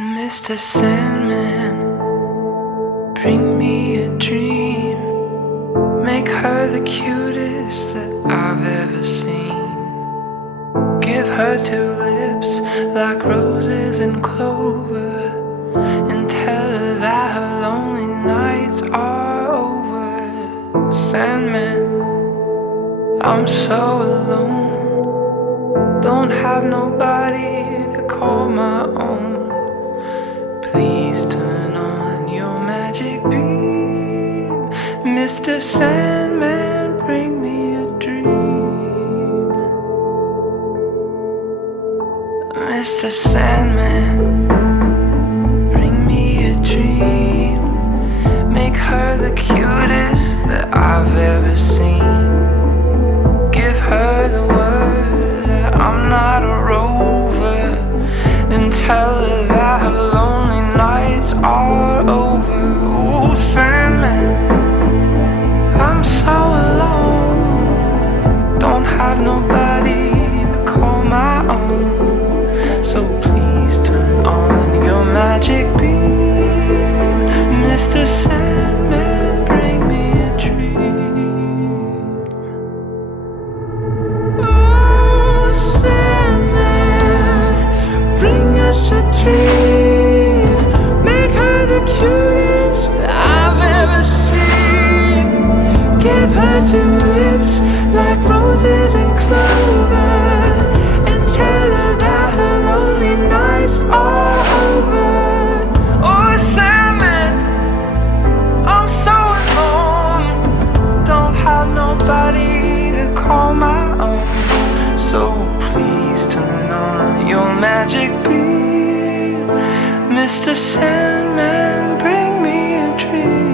Mr. Sandman, bring me a dream. Make her the cutest that I've ever seen. Give her two lips like roses and clover, and tell her that her lonely nights are over. Sandman, I'm so alone, don't have nobody to call my own. Please turn on your magic beam. Mr. Sandman, bring me a dream. Mr. Sandman, bring me a dream. Make her the cutest that I've ever seen. Give her the word that I'm not a rover, and tell her that her lonely nights are over. Oh, Sandman, I'm so alone, don't have nobody to call my own. So please turn on your magic beam. Mr. Sandman, bring me a dream. Oh, Sandman, bring us a dream. Make her the cutest that I've ever seen. Give her two lips like roses and clover, and tell her that her lonely nights are over. Oh, Sandman, I'm so alone, don't have nobody to call my own. So please turn on your magic beam. Mr. Sandman, bring me a dream.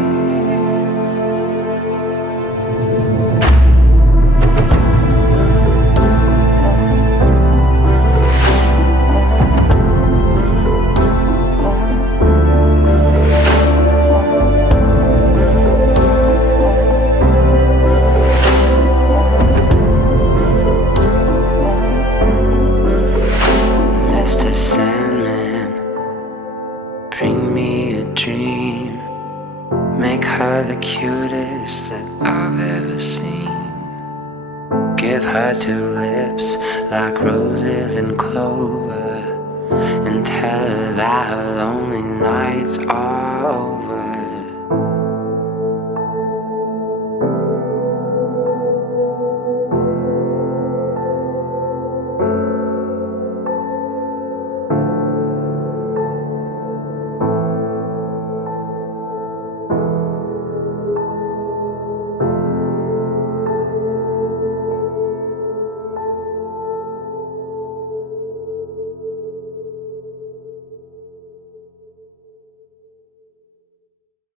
Mr. Sandman, bring me a dream. Make her the cutest that I've ever seen. Give her two lips like roses and clover, and tell her that her lonely nights are over.